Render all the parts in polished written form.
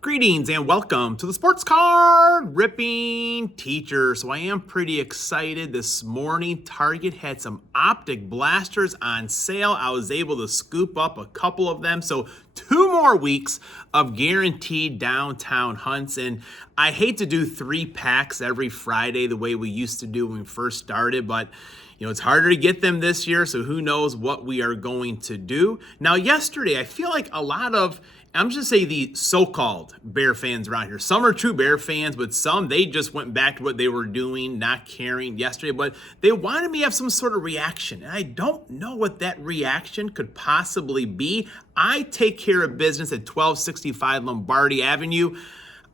Greetings and welcome to the Sports Card Ripping Teacher. So I am pretty excited. This morning, Target had some optic blasters on sale. I was able to scoop up a couple of them. So 2 more weeks of guaranteed downtown hunts. And I hate to do 3 packs every Friday the way we used to do when we first started, but it's harder to get them this year, so who knows what we are going to do. Now, yesterday, I feel like a lot of, I'm just going to say the so-called Bear fans around here. Some are true Bear fans, but some, they just went back to what they were doing, not caring yesterday. But they wanted me to have some sort of reaction, and I don't know what that reaction could possibly be. I take care of business at 1265 Lombardi Avenue.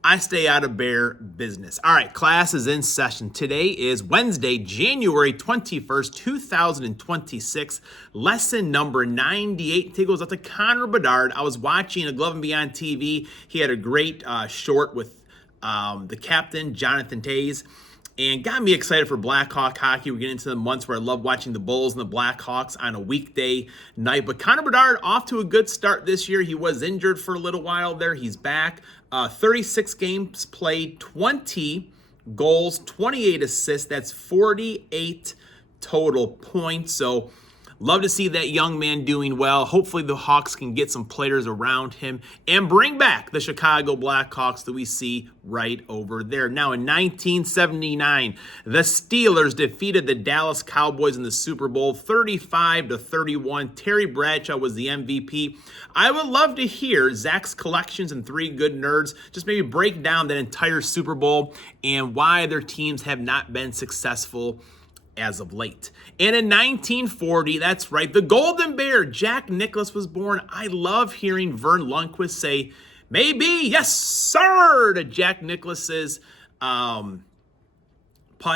I stay out of Bear business. All right, class is in session. Today is Wednesday, January 21st, 2026. Lesson number 98. Today goes out to Connor Bedard. I was watching a Glove and Beyond TV. He had a great short with the captain, Jonathan Toews, and got me excited for Blackhawk hockey. We're getting into the months where I love watching the Bulls and the Blackhawks on a weekday night. But Connor Bedard off to a good start this year. He was injured for a little while there. He's back. 36 games played, 20 goals, 28 assists. That's 48 total points. So love to see that young man doing well. Hopefully the Hawks can get some players around him and bring back the Chicago Blackhawks that we see right over there. Now in 1979, the Steelers defeated the Dallas Cowboys in the Super Bowl 35-31. Terry Bradshaw was the MVP. I would love to hear Zach's Collections and Three Good Nerds just maybe break down that entire Super Bowl and why their teams have not been successful as of late. And in 1940, that's right, the Golden Bear, Jack Nicklaus, was born. I love hearing Vern Lundquist say, maybe, yes, sir, to Jack Nicklaus's putt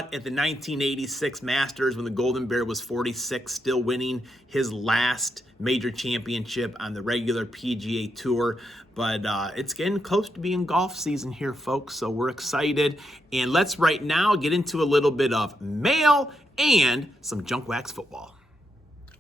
at the 1986 Masters when the Golden Bear was 46, still winning his last major championship on the regular PGA Tour. But it's getting close to being golf season here, folks, so we're excited. And let's right now get into a little bit of mail and some junk wax football.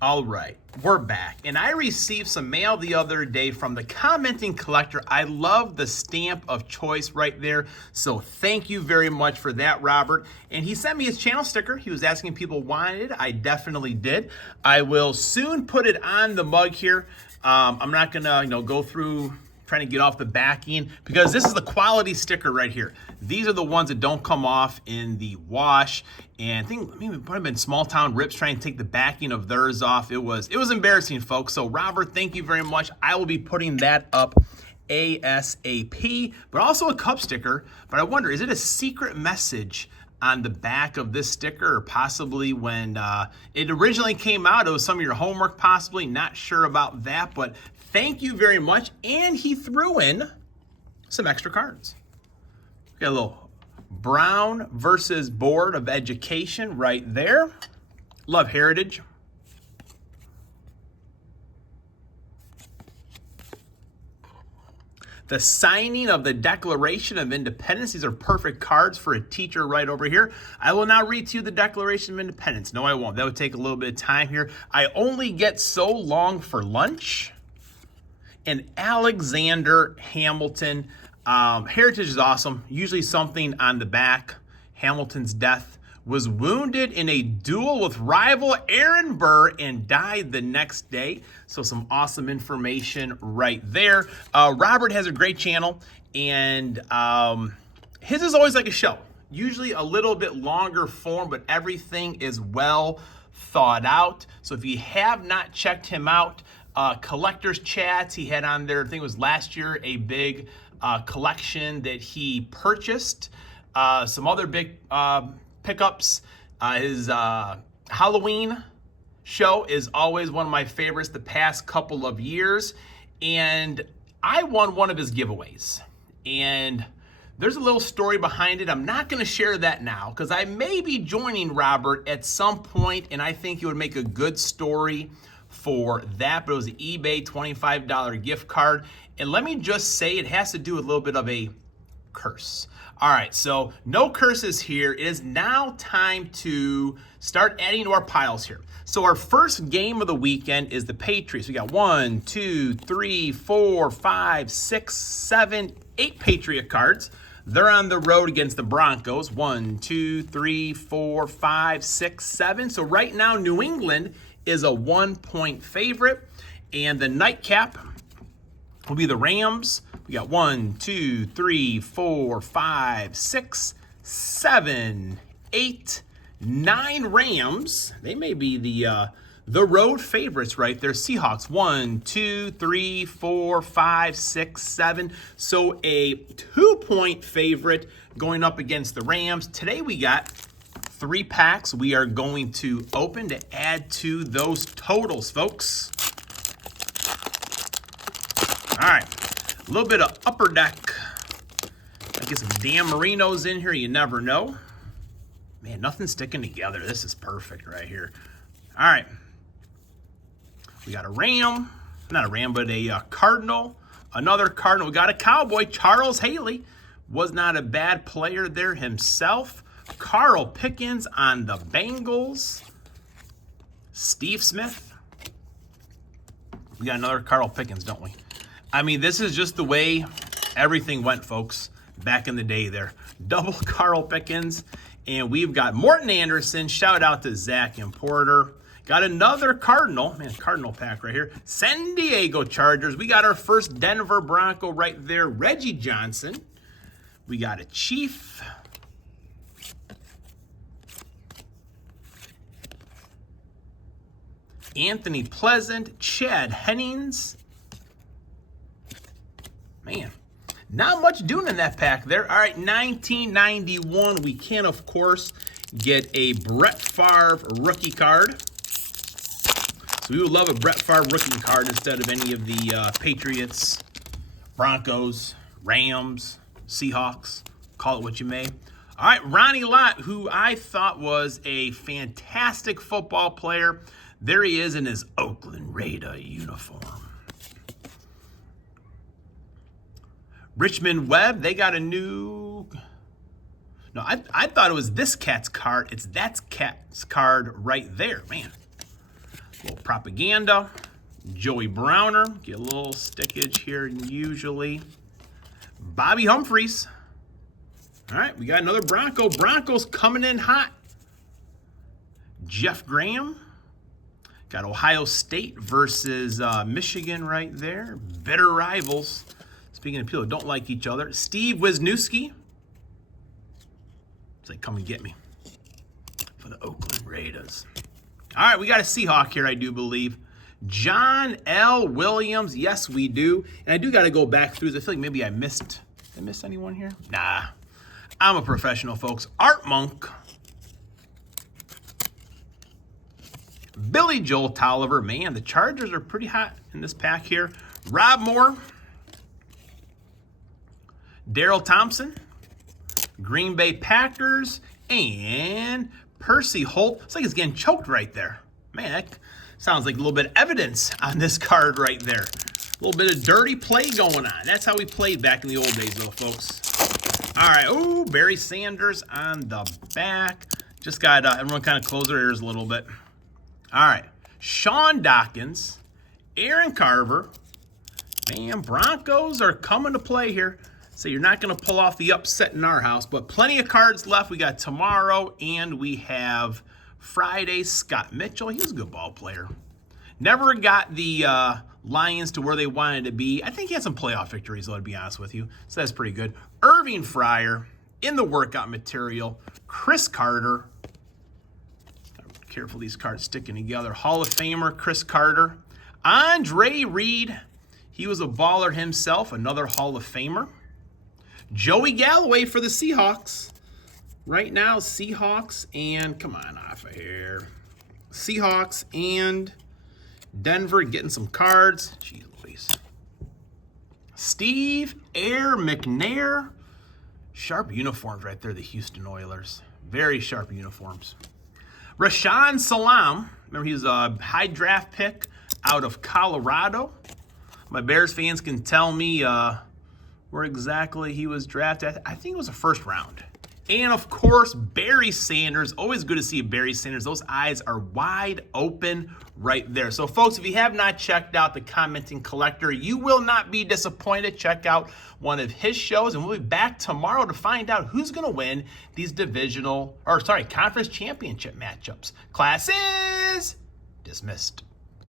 All right, we're back. And I received some mail the other day from the commenting collector. I love the stamp of choice right there. So thank you very much for that, Robert. And he sent me his channel sticker. He was asking if people wanted it. I definitely did. I will soon put it on the mug here. I'm not gonna, go through trying to get off the backing because this is the quality sticker right here. These are the ones that don't come off in the wash. And I think maybe it might have been Small Town Rips trying to take the backing of theirs off. It was embarrassing, folks. So Robert, thank you very much. I will be putting that up ASAP, but also a cup sticker. But I wonder, is it a secret message on the back of this sticker, or possibly when it originally came out, it was some of your homework, possibly? Not sure about that, but thank you very much. And he threw in some extra cards. We got a little Brown versus Board of Education right there. Love Heritage. The signing of the Declaration of Independence. These are perfect cards for a teacher right over here. I will now read to you the Declaration of Independence. No, I won't. That would take a little bit of time here. I only get so long for lunch. And Alexander Hamilton. Heritage is awesome. Usually something on the back. Hamilton's death. Was wounded in a duel with rival Aaron Burr and died the next day. So some awesome information right there. Robert has a great channel, and his is always like a show. Usually a little bit longer form, but everything is well thought out. So if you have not checked him out, Collector's Chats, he had on there, I think it was last year, a big collection that he purchased. Some other big pickups. His Halloween show is always one of my favorites the past couple of years. And I won one of his giveaways. And there's a little story behind it. I'm not going to share that now because I may be joining Robert at some point, and I think it would make a good story for that. But it was an eBay $25 gift card. And let me just say, it has to do with a little bit of a curse. All right, so no curses here. It is now time to start adding to our piles here. So our first game of the weekend is the Patriots. We got 1, 2, 3, 4, 5, 6, 7, 8 Patriot cards. They're on the road against the Broncos. 1, 2, 3, 4, 5, 6, 7. So right now, New England is a 1-point favorite. And the nightcap will be the Rams. We got 1, 2, 3, 4, 5, 6, 7, 8, 9 Rams. They may be the road favorites right there. Seahawks, 1, 2, 3, 4, 5, 6, 7. So a 2-point favorite going up against the Rams. Today we got 3 packs we are going to open to add to those totals, folks. All right, a little bit of upper deck. I get some Dan Marinos in here, you never know. Man, nothing's sticking together. This is perfect right here. All right. We got a Ram, not a Ram, but a Cardinal, another Cardinal. We got a Cowboy, Charles Haley. Was not a bad player there himself. Carl Pickens on the Bengals. Steve Smith. We got another Carl Pickens, don't we? I mean, this is just the way everything went, folks, back in the day there. Double Carl Pickens. And we've got Morton Anderson. Shout out to Zach and Porter. Got another Cardinal. Man, Cardinal pack right here. San Diego Chargers. We got our first Denver Bronco right there. Reggie Johnson. We got a Chief. Anthony Pleasant. Chad Hennings. Man, not much doing in that pack there. All right, 1991. We can, of course, get a Brett Favre rookie card. So we would love a Brett Favre rookie card instead of any of the Patriots, Broncos, Rams, Seahawks. Call it what you may. All right, Ronnie Lott, who I thought was a fantastic football player. There he is in his Oakland Raider uniform. Richmond Webb, they got a new... No, I thought it was this cat's card. It's that cat's card right there, man. A little propaganda. Joey Browner, get a little stickage here usually. Bobby Humphries. All right, we got another Bronco. Broncos coming in hot. Jeff Graham. Got Ohio State versus Michigan right there. Bitter rivals. Speaking of people who don't like each other, Steve Wisniewski. It's like, come and get me for the Oakland Raiders. All right, we got a Seahawk here, I do believe. John L. Williams. Yes, we do. And I do got to go back through this. I feel like maybe I missed. Did I miss anyone here? Nah. I'm a professional, folks. Art Monk. Billy Joel Tolliver. Man, the Chargers are pretty hot in this pack here. Rob Moore. Daryl Thompson, Green Bay Packers, and Percy Holt. It's like it's getting choked right there. Man, that sounds like a little bit of evidence on this card right there. A little bit of dirty play going on. That's how we played back in the old days, though, folks. All right, ooh, Barry Sanders on the back. Just got everyone kind of close their ears a little bit. All right, Sean Dawkins, Aaron Carver. Man, Broncos are coming to play here. So you're not going to pull off the upset in our house, but plenty of cards left. We got tomorrow, and we have Friday. Scott Mitchell, he was a good ball player. Never got the Lions to where they wanted to be. I think he had some playoff victories, though, to be honest with you. So that's pretty good. Irving Fryer in the workout material. Chris Carter. Careful, these cards sticking together. Hall of Famer Chris Carter. Andre Reed. He was a baller himself, another Hall of Famer. Joey Galloway for the Seahawks. Right now, Seahawks and, come on off of here. Seahawks and Denver getting some cards. Jeez Louise. Steve Air McNair. Sharp uniforms right there, the Houston Oilers. Very sharp uniforms. Rashaan Salaam. Remember, he was a high draft pick out of Colorado. My Bears fans can tell me where exactly he was drafted. I think it was the first round. And of course, Barry Sanders. Always good to see Barry Sanders. Those eyes are wide open right there. So folks, if you have not checked out The Commenting Collector, you will not be disappointed. Check out one of his shows, and we'll be back tomorrow to find out who's going to win these conference championship matchups. Class is dismissed.